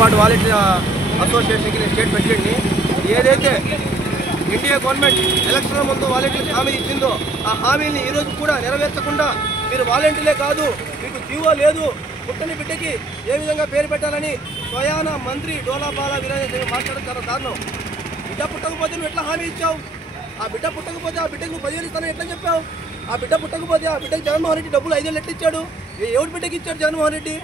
Ward volunteer అసోసియేషన్కి నేను state ప్రెసిడెంట్ని. ఏదైతే NDA government ఎలక్షన్ల ముందు వాలంటీర్లకు హామీ ఇచ్చిందో ఆ హామీని ఈరోజు కూడా నెరవేర్చకుండా మీరు వాలంటీర్లే కాదు, మీకు జీవో లేదు, పుట్టని బిడ్డకి ఏ విధంగా పేరు పెట్టాలని స్వయాన మంత్రి డోలాబాల వీరాజేశ్వరి మాట్లాడడం చాలా దారుణం. బిడ్డ పుట్టకపోతే నువ్వు ఎట్లా హామీ ఇచ్చావు? ఆ బిడ్డ పుట్టకపోతే ఆ బిడ్డకు నువ్వు 10,000 ఇస్తానని ఎట్లా చెప్పావు? ఆ బిడ్డ పుట్టకపోతే ఆ బిడ్డకు జగన్మోహన్ రెడ్డి డబ్బులు 5,000 ఎట్లా ఇచ్చాడు? ఎవరి బిడ్డకి ఇచ్చాడు జగన్మోహన్ రెడ్డి?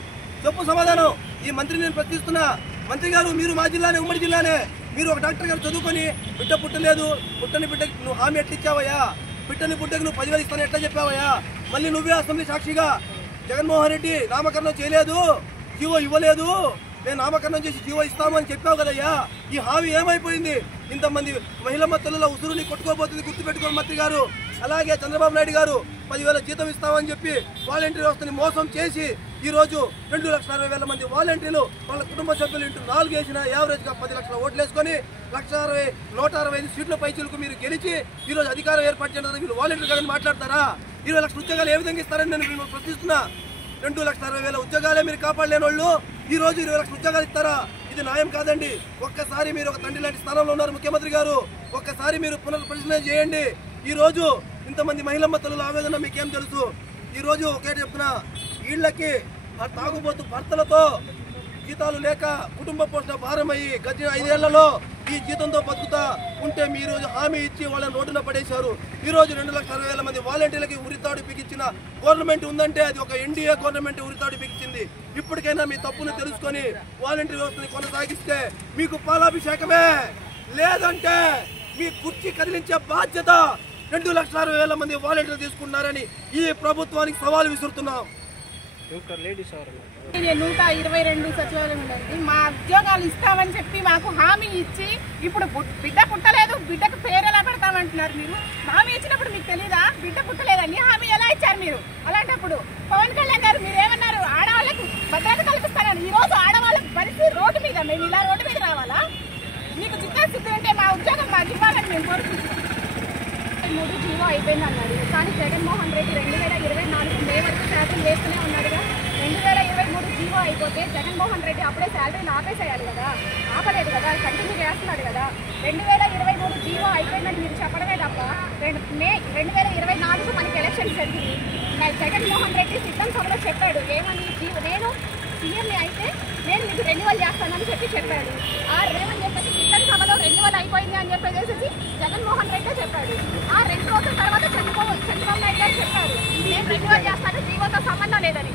చెప్పు సమాధానం. ఈ మంత్రి నేను ప్రశ్నిస్తున్నా. మంత్రి గారు, మీరు మా జిల్లానే, ఉమ్మడి జిల్లానే, మీరు ఒక డాక్టర్ గారు చదువుకొని బిడ్డ పుట్టలేదు, పుట్టని బిడ్డకి నువ్వు హామీ ఎట్లా ఇచ్చావయ్యా? బిడ్డని బిడ్డకు నువ్వు 10,000 ఇస్తానని ఎట్లా చెప్పావయ్యా? మళ్ళీ నువ్వే అసెంబ్లీ సాక్షిగా జగన్మోహన్ రెడ్డి నామకరణం చేయలేదు, జీవో ఇవ్వలేదు, నేను నామకరణం చేసి జీవో ఇస్తామని చెప్పావు కదయ్యా. ఈ హామీ ఏమైపోయింది? ఇంతమంది మహిళమ్మ తల్లుల ఉసురుని కొట్టుకోబోతుంది, గుర్తుపెట్టుకోండి మంత్రి గారు. అలాగే చంద్రబాబు నాయుడు గారు 10,000 జీతం ఇస్తామని చెప్పి వాలంటీర్ వ్యవస్థని మోసం చేసి ఈరోజు 2,60,000 మంది వాలంటీర్లు వాళ్ళ కుటుంబ సభ్యులు ఇంటూ 4 వేసిన యావరేజ్గా 10 లక్షల ఓట్లు వేసుకొని 1,60,165 సీట్ల పైచీలకు మీరు గెలిచి ఈరోజు అధికారం ఏర్పాటు చేయడం మీరు వాలంటీర్ గారిని మాట్లాడతారా? 20 లక్షల ఉద్యోగాలు ఏ విధంగా ఇస్తారని నేను మిమ్మల్ని ప్రశ్నిస్తున్నా. 2,60,000 ఉద్యోగాలే మీరు కాపాడలేని వాళ్ళు ఈ రోజు 20 లక్షల ఉద్యోగాలు ఇస్తారా? ఇది న్యాయం కాదండి. ఒక్కసారి మీరు ఒక తండ్రి లాంటి స్థానంలో ఉన్నారు ముఖ్యమంత్రి గారు, ఒక్కసారి మీరు పునర్పరిశీలన చేయండి. ఈ రోజు ఇంతమంది మహిళమ్మ తల్లుల ఆవేదన మీకేం తెలుసు? ఈ రోజు ఒకే చెప్తున్నా, వీళ్ళకి తాగుబోతు భర్తలతో జీతాలు లేక కుటుంబ పోషణ భారమయ్యి గత 5 ఏళ్లలో ఈ జీతంతో బతుకుతా ఉంటే మీరు హామీ ఇచ్చి వాళ్ళని రోడ్డున పడేశారు. ఈ రోజు 2,60,000 మంది వాలంటీర్లకి ఉరితాడు బిగించిన గవర్నమెంట్ ఉందంటే అది ఒక ఎన్డీఏ గవర్నమెంట్ ఉరితాడు బిగించింది. ఇప్పటికైనా మీ తప్పును తెలుసుకొని వాలంటీర్ వ్యవస్థని కొనసాగిస్తే మీకు పాలాభిషేకమే, లేదంటే మీ కుర్చీ కదిలించే బాధ్యత 2,60,000 మంది వాలంటీర్లు తీసుకున్నారని ఈ ప్రభుత్వానికి సవాల్ విసురుతున్నాం. 122 సచివాలయం ఉండేది. మా ఉద్యోగాలు ఇస్తామని చెప్పి మాకు హామీ ఇచ్చి ఇప్పుడు బిడ్డ పుట్టలేదు, బిడ్డకు పేరు ఎలా పెడతామంటున్నారు? మీరు హామీ ఇచ్చినప్పుడు మీకు తెలీదా బిడ్డ పుట్టలేదని? హామీ ఎలా ఇచ్చారు మీరు? అలాంటప్పుడు పవన్ కళ్యాణ్ గారు మీరు ఏమన్నారు? ఆడవాళ్ళకు భద్రత కల్పిస్తారని. ఈ రోజు ఆడవాళ్ళ పరిస్థితి రోడ్డు మీద, మేము ఇలా రోడ్డు మీద రావాలా? మీకు చిత్తశుద్ధి ఉంటే మా ఉద్యోగం మాకు ఇవ్వాలని మేము కోరుకుంటున్నాం. 3 జీవో అయిపోయింది అన్నారు, కానీ జగన్మోహన్ రెడ్డి 2024 మే వరకు శాలరీ వేస్తూనే ఉన్నాడుగా. 2023 జీవో అయిపోతే జగన్మోహన్ రెడ్డి అప్పుడే శాలరీని ఆపేసేయాలి కదా, ఆపలేదు కదా, కంటిన్యూ చేస్తున్నాడు కదా. 2023 జీవో అయిపోయిందని మీరు చెప్పడమే తప్ప మే 2024 మనకి ఎలక్షన్స్ జరిగింది. జగన్మోహన్ రెడ్డి సిద్ధం సభలో చెప్పాడు ఏమని, నేను సీఎంని అయితే నేను మీకు రెన్యువల్ చేస్తానని చెప్పాడు. ఆ రేవని చెప్పేసి సిద్ధం సభలో రెన్యువల్ అయిపోయింది అని చెప్పేసి జగన్మోహన్ రెడ్డి చెప్పాడు. ఆ 2 రోజుల తర్వాత చంద్రబాబు నాయుడు గారు చెప్పారు నేను రెన్యువల్ చేస్తాను, జీవోతో సంబంధం లేదని.